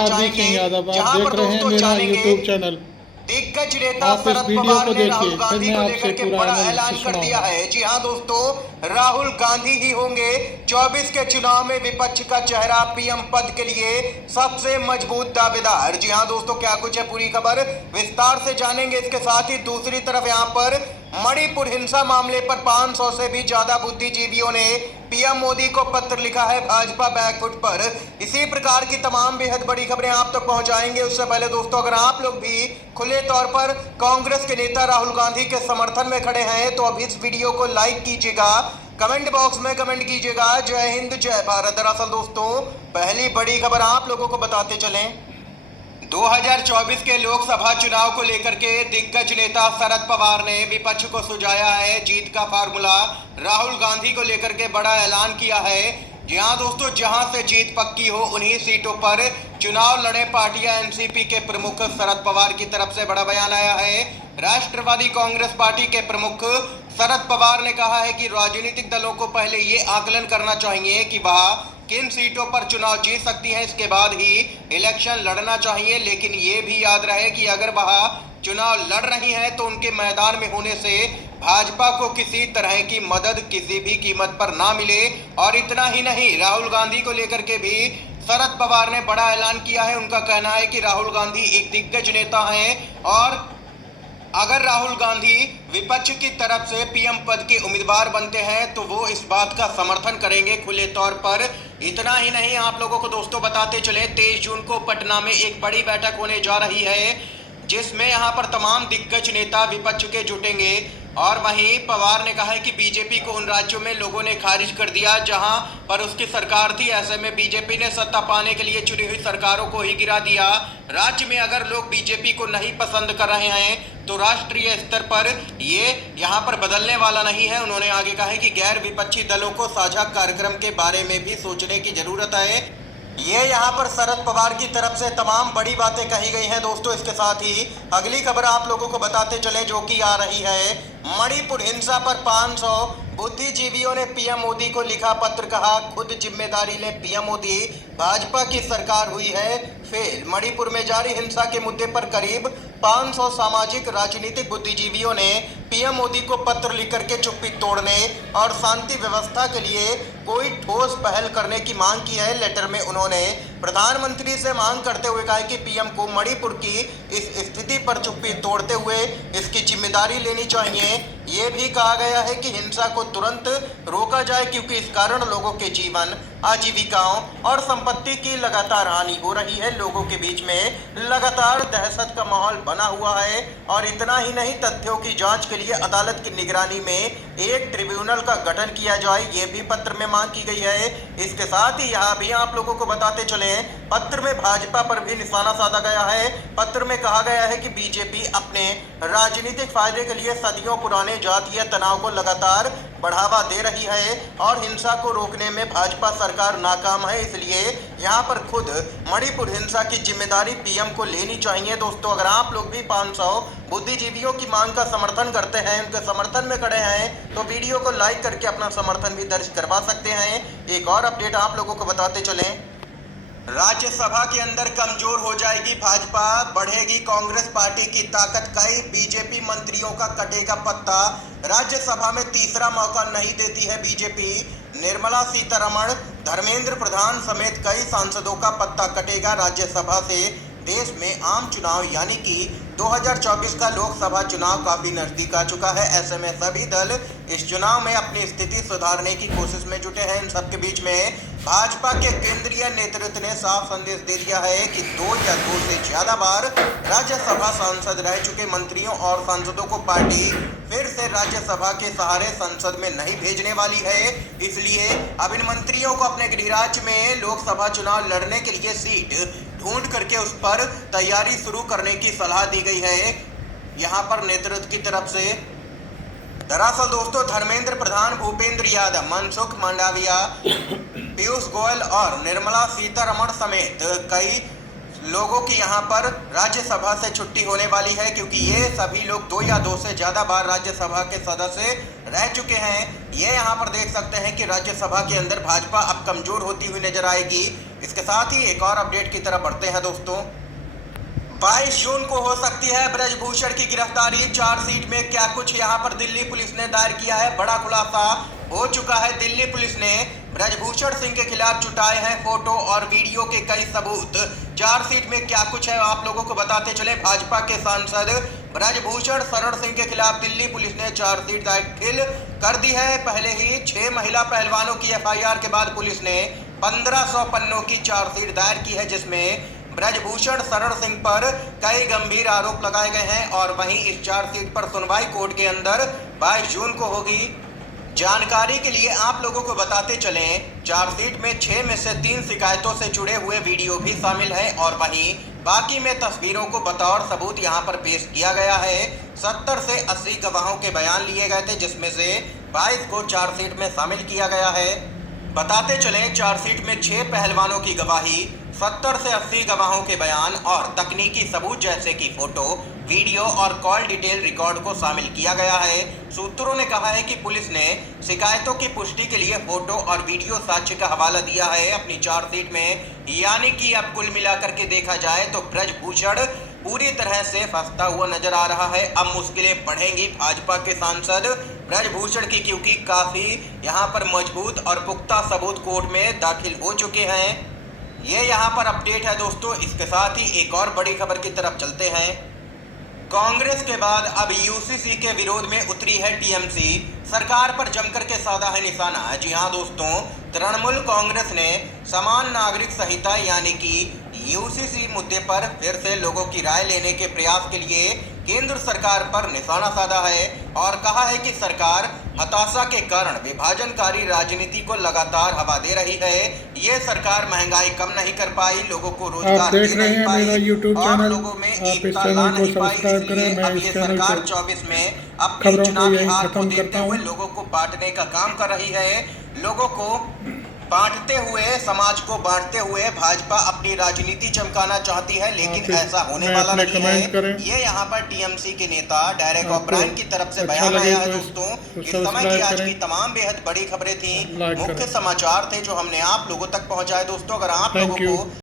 पहुंचाएंगे, जहां पर दोस्तों जानेंगे चैनल दिग्गज नेता आप इस शरद वीडियो पवार को ने देखिए, राहुल फिर गांधी मैं को आपसे लेकर के पूरा बड़ा एनालिसिस ऐलान कर दिया सुनाऊंगा। है। जी हां दोस्तों, राहुल गांधी ही होंगे 24 के चुनाव में विपक्ष का चेहरा, पीएम पद के लिए सबसे मजबूत दावेदार। जी हां दोस्तों, क्या कुछ है पूरी खबर विस्तार से जानेंगे। इसके साथ ही दूसरी तरफ यहां पर मणिपुर हिंसा मामले पर 500 से भी ज्यादा बुद्धिजीवियों ने पीएम मोदी को पत्र लिखा है, भाजपा बैकफुट पर। इसी प्रकार की तमाम बेहद बड़ी खबरें आप तक पहुंचाएंगे। उससे पहले दोस्तों, अगर आप लोग भी खुले तौर पर कांग्रेस के नेता राहुल गांधी के समर्थन में खड़े हैं तो अब इस वीडियो को लाइक कीजिएगा, कमेंट बॉक्स में कमेंट कीजिएगा जय हिंद जय भारत। दरअसल दोस्तों, पहली बड़ी खबर आप लोगों को बताते चलें, 2024 के लोकसभा चुनाव को लेकर के दिग्गज नेता शरद पवार ने विपक्ष को सुझाया है जीत का फार्मूला। राहुल गांधी को लेकर के बड़ा ऐलान किया है। जी हां दोस्तों, जहां से जीत पक्की हो उन्हीं सीटों पर चुनाव लड़े पार्टियां। एनसीपी के प्रमुख शरद पवार की तरफ से बड़ा बयान आया है। राष्ट्रवादी कांग्रेस पार्टी के प्रमुख शरद पवार ने कहा है कि राजनीतिक दलों को पहले ये आकलन करना चाहिए कि वह किन सीटों पर चुनाव जीत सकती हैं, इसके बाद ही इलेक्शन लड़ना चाहिए। लेकिन ये भी याद रहे कि अगर वह चुनाव लड़ रही हैं तो उनके मैदान में होने से भाजपा को किसी तरह की मदद किसी भी कीमत पर ना मिले। और इतना ही नहीं, राहुल गांधी को लेकर के भी शरद पवार ने बड़ा ऐलान किया है। उनका कहना है कि राहुल गांधी एक दिग्गज नेता हैं और अगर राहुल गांधी विपक्ष की तरफ से पीएम पद के उम्मीदवार बनते हैं तो वो इस बात का समर्थन करेंगे खुले तौर पर। इतना ही नहीं, आप लोगों को दोस्तों बताते चले, 23 जून को पटना में एक बड़ी बैठक होने जा रही है जिसमें यहां पर तमाम दिग्गज नेता विपक्ष के जुटेंगे। और वहीं पवार ने कहा है कि बीजेपी को उन राज्यों में लोगों ने खारिज कर दिया जहां पर उसकी सरकार थी। ऐसे में बीजेपी ने सत्ता पाने के लिए चुनी हुई सरकारों को ही गिरा दिया। राज्य में अगर लोग बीजेपी को नहीं पसंद कर रहे हैं तो राष्ट्रीय स्तर पर ये यहाँ पर बदलने वाला नहीं है। उन्होंने आगे कहा है कि गैर विपक्षी दलों को साझा कार्यक्रम के बारे में भी सोचने की जरूरत है। ये यहाँ पर शरद पवार की तरफ से तमाम बड़ी बातें कही गई हैं दोस्तों। इसके साथ ही अगली खबर आप लोगों को बताते चले जो कि आ रही है, मणिपुर हिंसा पर 500 बुद्धिजीवियों ने पीएम मोदी को लिखा पत्र, कहा खुद जिम्मेदारी ले पीएम मोदी, भाजपा की सरकार हुई है फेल। मणिपुर में जारी हिंसा के मुद्दे पर करीब 500 सामाजिक राजनीतिक बुद्धिजीवियों ने पीएम मोदी को पत्र लिख करके चुप्पी तोड़ने और शांति व्यवस्था के लिए कोई ठोस पहल करने की मांग की है। लेटर में उन्होंने प्रधानमंत्री से मांग करते हुए कहा कि पीएम को मणिपुर की इस स्थिति पर चुप्पी तोड़ते हुए इसकी जिम्मेदारी लेनी चाहिए। ये भी कहा गया है कि हिंसा को तुरंत रोका जाए क्योंकि इस कारण लोगों के जीवन, आजीविकाओं और संपत्ति की लगातार हानि हो रही है। लोगों के बीच में लगातार दहशत का माहौल बना हुआ है। और इतना ही नहीं, तथ्यों की जांच के लिए अदालत की निगरानी में एक ट्रिब्यूनल का गठन किया जाए, ये भी पत्र में मांग की गई है। इसके साथ ही यहाँ भी आप लोगों को बताते चले, पत्र में भाजपा पर भी निशाना साधा गया है। पत्र में कहा गया है कि बीजेपी अपने राजनीतिक फायदे के लिए सदियों पुराने जातीय तनाव को लगातार बढ़ावा दे रही है और हिंसा को रोकने में भाजपा सरकार नाकाम है। इसलिए यहाँ पर खुद मणिपुर हिंसा की जिम्मेदारी पीएम को लेनी चाहिए। दोस्तों, अगर आप लोग भी 500 बुद्धिजीवियों की मांग का समर्थन करते हैं, उनके समर्थन में खड़े हैं, तो वीडियो को लाइक करके अपना समर्थन भी दर्ज करवा सकते हैं। एक और अपडेट आप लोगों को बताते चलें, राज्यसभा के अंदर कमजोर हो जाएगी भाजपा, बढ़ेगी कांग्रेस पार्टी की ताकत, कई बीजेपी मंत्रियों का कटेगा पत्ता। राज्यसभा में तीसरा मौका नहीं देती है बीजेपी, निर्मला सीतारमण, धर्मेंद्र प्रधान समेत कई सांसदों का पत्ता कटेगा राज्यसभा से। देश में आम चुनाव यानी कि 2024 का लोकसभा चुनाव काफी नजदीक आ चुका है। ऐसे में सभी दल इस चुनाव में अपनी स्थिति सुधारने की कोशिश में जुटे हैं। इन सबके बीच में भाजपा के केंद्रीय नेतृत्व ने साफ संदेश दे दिया है कि 2 या 2 से ज्यादा बार राज्यसभा सांसद रह चुके मंत्रियों और सांसदों को पार्टी फिर से राज्यसभा के सहारे संसद में नहीं भेजने वाली है। इसलिए अब इन मंत्रियों को अपने गृह राज्य में लोकसभा चुनाव लड़ने के लिए सीट ढूंढ करके उस पर तैयारी शुरू करने की सलाह दी गई है यहाँ पर नेतृत्व की तरफ से। दरअसल दोस्तों, धर्मेंद्र प्रधान, भूपेंद्र यादव, मनसुख मंडाविया, पीयूष गोयल और निर्मला सीतारमण समेत कई लोगों की यहाँ पर राज्यसभा से छुट्टी होने वाली है क्योंकि ये सभी लोग 2 या 2 से ज़्यादा बार राज्यसभा के सदस्य रह चुके हैं। ये यहाँ पर देख सकते हैं कि राज्यसभा के अंदर भाजपा अब कमज़ोर होती हुई नजर आएगी। इसके साथ ही एक और अपडेट की तरफ बढ़ते हैं दोस्तों। 22 जून को हो सकती है ब्रजभूषण की गिरफ्तारी। चार्जशीट में क्या कुछ यहां पर दिल्ली पुलिस ने दायर किया है, बड़ा खुलासा हो चुका है। दिल्ली पुलिस ने ब्रजभूषण सिंह के खिलाफ जुटाए हैं फोटो और वीडियो के कई सबूत। चार्जशीट में क्या कुछ है आप लोगों को बताते चले। भाजपा के सांसद ब्रजभूषण शरण सिंह के खिलाफ दिल्ली पुलिस ने चार्जशीट दाखिल कर दी है। पहले ही 6 महिला पहलवानों की एफआईआर के बाद पुलिस ने 1500 पन्नों की चार्जशीट दायर की है, जिसमें ब्रजभूषण शरण सिंह पर कई गंभीर आरोप लगाए गए हैं और वहीं इस चार्जशीट पर सुनवाई कोर्ट के अंदर 22 जून को होगी। जानकारी के लिए आप लोगों को बताते चलें, चार्जशीट में 6 में से 3 शिकायतों से जुड़े हुए वीडियो भी शामिल है और वहीं बाकी में तस्वीरों को बतौर सबूत यहां पर पेश किया गया है। 70 से 80 गवाहों के बयान लिए गए थे, जिसमें से 22 को चार्जशीट में शामिल किया गया है। बताते चलें, चार्जशीट में 6 पहलवानों की गवाही, 70 से 80 गवाहों के बयान और तकनीकी सबूत जैसे कि फोटो, वीडियो और कॉल डिटेल रिकॉर्ड को शामिल किया गया है। सूत्रों ने कहा है कि पुलिस ने शिकायतों की पुष्टि के लिए फोटो और वीडियो साक्ष्य का हवाला दिया है अपनी चार्जशीट में। यानी कि अब कुल मिलाकर के देखा जाए तो ब्रजभूषण पूरी तरह से फंसता हुआ नजर आ रहा है। अब मुश्किलें बढ़ेंगी भाजपा के सांसद ब्रजभूषण की, क्योंकि काफी यहां पर मजबूत और पुख्ता सबूत कोर्ट में दाखिल हो चुके हैं। ये यहाँ पर अपडेट है दोस्तों। इसके साथ ही एक और बड़ी खबर की तरफ चलते हैं। कांग्रेस के बाद अब यूसीसी के विरोध में उतरी है टीएमसी। सरकार पर जमकर के साधा है निशाना। जी हाँ दोस्तों, तृणमूल कांग्रेस ने समान नागरिक संहिता यानी कि यूसीसी मुद्दे पर फिर से लोगों की राय लेने के प्रयास के लिए केंद्र सरकार पर निशाना साधा है और कहा है कि सरकार हताशा के कारण विभाजनकारी राजनीति को लगातार हवा दे रही है। ये सरकार महंगाई कम नहीं कर पाई, लोगों को रोजगार दे नहीं पाई और लोगों में एकता ला नहीं पाई। इसलिए अब ये सरकार 24 में अपनी चुनावी हार को देखते हुए लोगों को बांटने का काम कर रही है। लोगों को बांटते हुए, समाज को बांटते हुए भाजपा अपनी राजनीति चमकाना चाहती है, लेकिन ऐसा होने वाला नहीं है। ये यहाँ पर टीएमसी के नेता डेरेक ओब्रायन की तरफ से बयान आया है दोस्तों। इस समय की आज की तमाम बेहद बड़ी खबरें थी, मुख्य समाचार थे जो हमने आप लोगों तक पहुंचाए दोस्तों। अगर आप लोगों को